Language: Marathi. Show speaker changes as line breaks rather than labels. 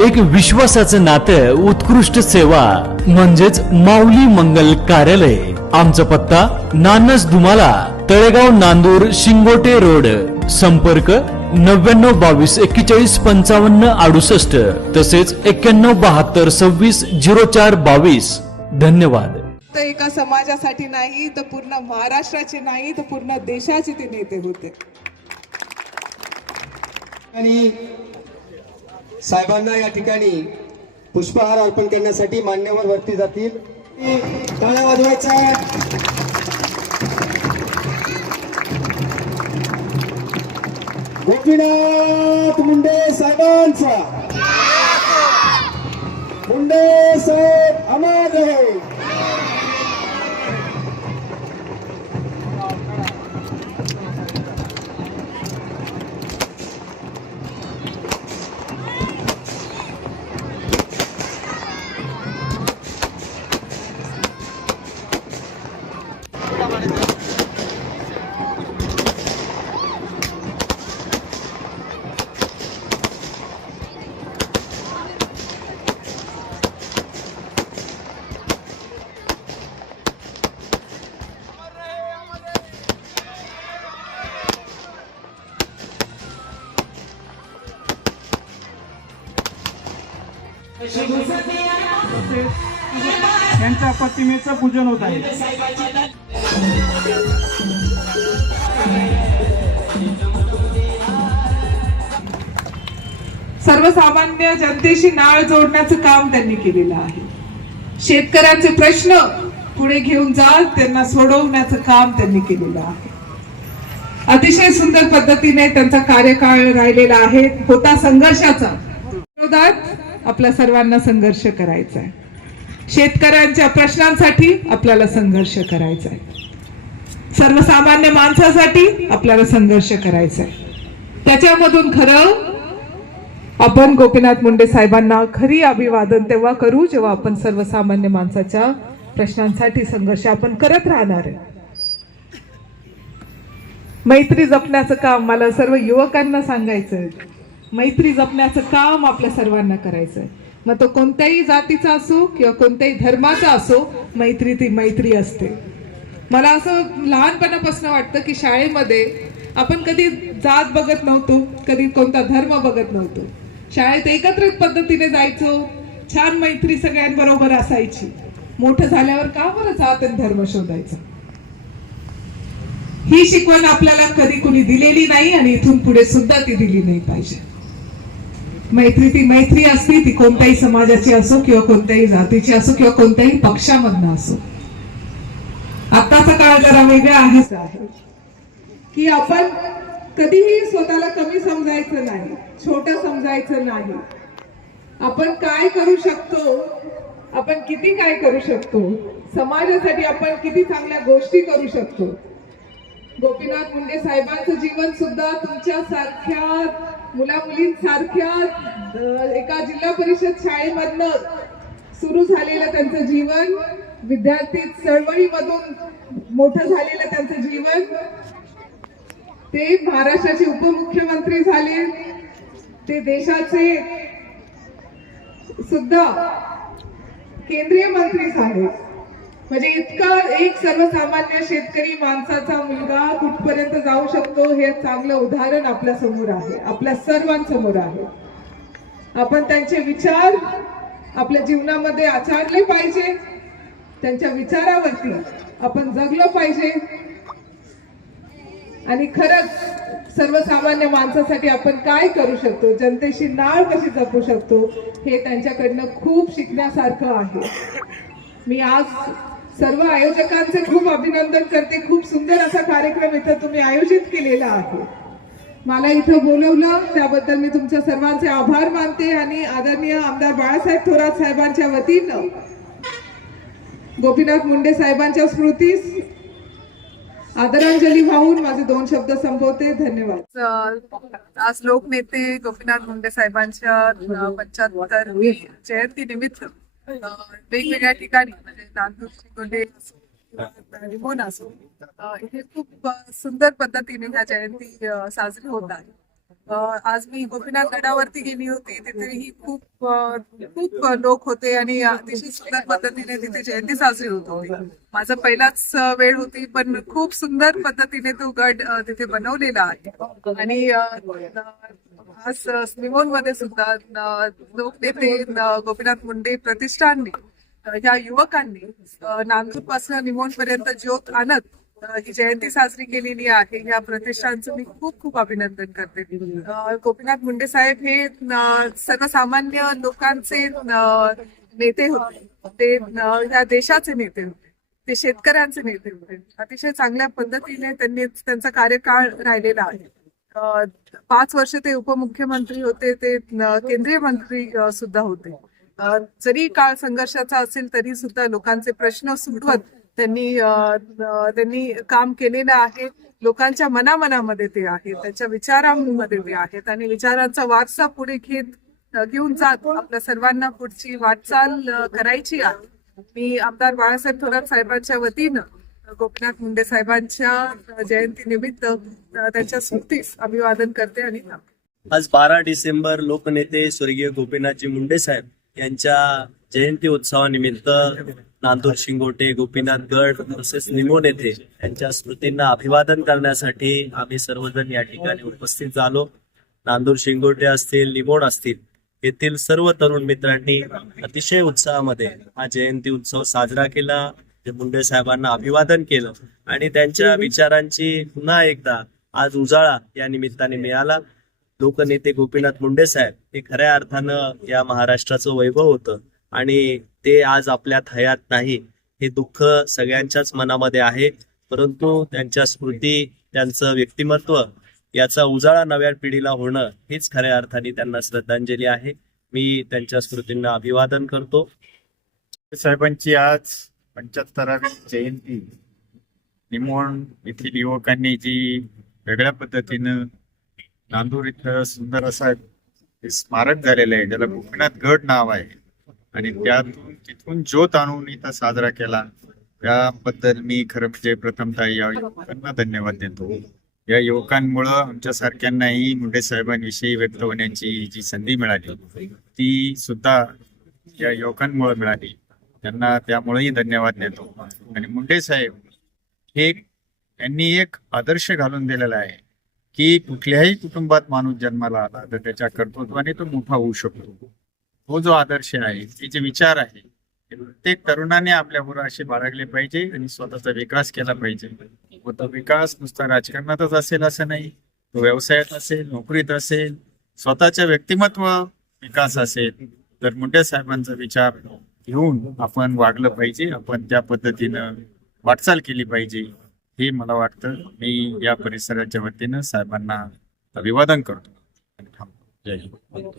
एक विश्वासाचं नातं उत्कृष्ट सेवा म्हणजेच माऊली मंगल कार्यालय. आमचा पत्ता नानस दुमाला तळेगाव नांदूर शिंगोटे रोड. संपर्क नव्याण्णव बावीस एक्केचाळीस पंचावन्न अडुसष्ट. तसेच एक्क्याण्णव बहात्तर सव्वीस झिरो चार बावीस. धन्यवाद.
फक्त एका समाजासाठी नाही तर पूर्ण महाराष्ट्राचे नाही तर पूर्ण देशाचे ते नेते होते.
आणि साहेबांना या ठिकाणी पुष्पहार अर्पण करण्यासाठी मान्यवर वरती जातील. टाळ्या वाजवायचा गोपीनाथ मुंडे साहेबांचा.
यांच्या प्रतिमेचं पूजन होत आहे.
सर्वसामान्य जनतेशी नाळ जोडण्याचं काम त्यांनी केलेलं आहे. शेतकऱ्यांचे प्रश्न पुढे घेऊन जात त्यांना सोडवण्याचं काम त्यांनी केलेलं आहे. अतिशय सुंदर पद्धतीने त्यांचा कार्यकाळ राहिलेला आहे. होता संघर्षाचा. विरोधात आपल्या सर्वांना संघर्ष करायचा आहे शेतकऱ्यांच्या प्रश्नांसाठी आपल्याला संघर्ष करायचा आहे सर्वसामान्य माणसासाठी आपल्याला संघर्ष करायचा आहे त्याच्यामधून खरं आपण गोपीनाथ मुंडे साहेबांना खरी अभिवादन तेव्हा करू जेव्हा आपण सर्वसामान्य माणसाच्या प्रश्नांसाठी संघर्ष आपण करत राहणार आहे. मैत्री जपण्याचं काम मला सर्व युवकांना सांगायचं आहे. मैत्री जपण्याचं काम आपल्या सर्वांना करायचं आहे मग तो कोणत्याही जातीचा असो किंवा कोणत्याही धर्माचा असो मैत्री ती मैत्री असते. मला असं लहानपणापासून वाटतं की शाळेमध्ये आपण कधी जात बघत नव्हतो कधी कोणता धर्म बघत नव्हतो. शाळेत एकत्रित पद्धतीने जायचो छान मैत्री सगळ्यांबरोबर असायची. मोठं झाल्यावर का बरं जात आणि धर्म शोधायचा? ही शिकवण आपल्याला कधी कुणी दिलेली नाही आणि इथून पुढे सुद्धा ती दिली नाही पाहिजे. मैत्री ती मैत्री असते ती कोणत्याही समाजाची असो किंवा कोणत्याही जातीची असो किंवा कोणत्याही पक्षामधनं असो. आताचा काळ जरा वेगळा आहेच आहे. की आपण कधीही स्वतःला कमी समजायचं नाही छोट समजायचं नाही. आपण काय करू शकतो? आपण किती काय करू शकतो? समाजासाठी आपण किती चांगल्या गोष्टी करू शकतो? गोपीनाथ मुंडे साहेबांचं जीवन सुद्धा तुमच्या सारख्या मुला मुलींसारख्या एका जिल्हा परिषद शाळेमधनं सुरू झालेलं त्यांचं जीवन विद्यार्थी चळवळीमधून मोठं झालेलं त्यांचं जीवन ते महाराष्ट्राचे उपमुख्यमंत्री झाले ते देशाचे सुद्धा केंद्रीय मंत्री झाले. म्हणजे इतका एक सर्वसामान्य शेतकरी माणसाचा मुलगा कुठपर्यंत जाऊ शकतो हे चांगलं उदाहरण आपल्यासमोर आहे. आपल्या सर्वांसमोर आहे. आपण त्यांचे विचार आपल्या जीवनामध्ये आचारले पाहिजे.
त्यांच्या विचारावरती आपण जगलं पाहिजे. आणि खरंच सर्वसामान्य माणसासाठी आपण काय करू शकतो? जनतेशी नाळ कशी जपू शकतो? हे त्यांच्याकडनं खूप शिकण्यासारखं आहे. मी आज सर्व आयोजकांचे खूप अभिनंदन करते. खूप सुंदर असा कार्यक्रम इथं तुम्ही आयोजित केलेला आहे. मला इथं बोलवलं त्याबद्दल मी तुमच्या सर्वांचे आभार मानते आणि आदरणीय आमदार बाळासाहेब थोरात साहेबांच्या वतीनं गोपीनाथ मुंडे साहेबांच्या स्मृतीस आदरांजली वाहून माझे दोन शब्द संपवते. धन्यवाद.
आज लोकनेते गोपीनाथ मुंडे साहेबांच्या पंच्याहत्तर जयंती निमित्त वेगवेगळ्या ठिकाणी म्हणजे नांदूर चिकोटे असो, किंवा असो अ, इथे खूप अ, सुंदर पद्धतीने ह्या जयंती अ, साजरी होत आहे. अ, आज मी गोपीनाथ गडावरती गेली होती तिथेही खूप अ, खूप लोक होते आणि अतिशय सुंदर पद्धतीने तिथे जयंती साजरी होत होती. माझा पहिलाच अ, वेळ होती पण खूप सुंदर पद्धतीने तो गड अ, तिथे बनवलेला आहे. आणि अ, आज स्मिमोनमध्ये सुद्धा लोक लोकनेते गोपीनाथ मुंडे प्रतिष्ठानने या युवकांनी नांदूरपासून निमोन पर्यंत ज्योत आणत ही जयंती साजरी केलेली आहे. या प्रतिष्ठानचं मी खूप खूप अभिनंदन करते. गोपीनाथ मुंडे साहेब हे सर्वसामान्य लोकांचे नेते होते. ते या ह्या देशाचे नेते होते. ते शेतकऱ्यांचे नेते होते. अतिशय चांगल्या पद्धतीने त्यांनी त्यांचा कार्यकाळ राहिलेला आहे. पाच वर्ष ते उपमुख्यमंत्री होते ते केंद्रीय मंत्री सुद्धा होते. जरी काळ संघर्षाचा असेल तरी सुद्धा लोकांचे प्रश्न सुटवत त्यांनी त्यांनी काम केलेलं आहे. लोकांच्या मनामनामध्ये ते आहे त्यांच्या विचारांमध्ये ते आहेत आणि विचारांचा वारसा पुढे घेत घेऊन जात आपल्या सर्वांना पुढची वाटचाल करायची आहे. मी आमदार बाळासाहेब थोरात साहेबांच्या वतीनं गोपीनाथ मुंडे साहेबांच्या जयंतीनिमित्त त्यांच्या स्मृतीस अभिवादन करते आणि
आज बारा डिसेंबर लोकनेते स्वर्गीय गोपीनाथजी मुंडे साहेब यांच्या जयंती उत्सवानिमित्त नांदूर शिंगोटे गोपीनाथ गड तसेच निमोन येथे यांच्या स्मृतींना अभिवादन करण्यासाठी आम्ही सर्वजण या ठिकाणी उपस्थित झालो. नांदूर शिंगोटे असतील निमोण असतील येथील सर्व तरुण मित्रांनी अतिशय उत्साहामध्ये हा जयंती उत्सव साजरा केला. मुंडे साहेबांना अभिवादन केलं आणि त्यांच्या विचारांची पुन्हा एकदा आज उजाळा या निमित्ताने मिळाला. लोकनेते गोपीनाथ मुंडे साहेब हे खऱ्या अर्थानं या महाराष्ट्राचं वैभव होतं आणि ते आज आपल्यात हयात नाही हे दुःख सगळ्यांच्याच मनामध्ये आहे. परंतु त्यांच्या स्मृती त्यांचं व्यक्तिमत्व याचा उजाळा नव्या पिढीला होणं हीच खऱ्या अर्थाने त्यांना श्रद्धांजली आहे. मी त्यांच्या स्मृतींना अभिवादन करतो.
साहेबांची आज पंच्याहत्तरावी जयंती निमोण येथील युवकांनी जी वेगळ्या पद्धतीनं नांदूर इथं सुंदर असा स्मारक झालेलं आहे ज्याला गोपीनाथ गड नाव आहे. आणि त्यातून तिथून ज्योत आणून इथं साजरा केला. त्याबद्दल मी खरं म्हणजे प्रथमतः या युवकांना धन्यवाद देतो. या युवकांमुळं आमच्या सारख्यांनाही मुंडे साहेबांविषयी व्यक्त होण्याची जी संधी मिळाली ती सुद्धा या युवकांमुळे मिळाली. त्यांना त्यामुळेही धन्यवाद देतो. आणि मुंडे साहेब हे यांनी एक आदर्श घालून दिलेला आहे की कुठल्याही कुटुंबात माणूस जन्माला आला तर त्याच्या कर्तृत्वाने तो मोठा होऊ शकतो. तो जो आदर्श आहे ते जे विचार आहे प्रत्येक तरुणाने आपल्या असे बाळगले पाहिजे आणि स्वतःचा विकास केला पाहिजे. व तो विकास नुसता राजकारणातच असेल असं नाही तो व्यवसायात असेल नोकरीत असेल स्वतःच्या व्यक्तिमत्व विकास असेल तर मुंडे साहेबांचा विचार घेऊन आपण वागलं पाहिजे आपण त्या पद्धतीनं वाटचाल केली पाहिजे हे मला वाटतं. मी या परिसराच्या वतीनं साहेबांना अभिवादन करतो. जय हिंद.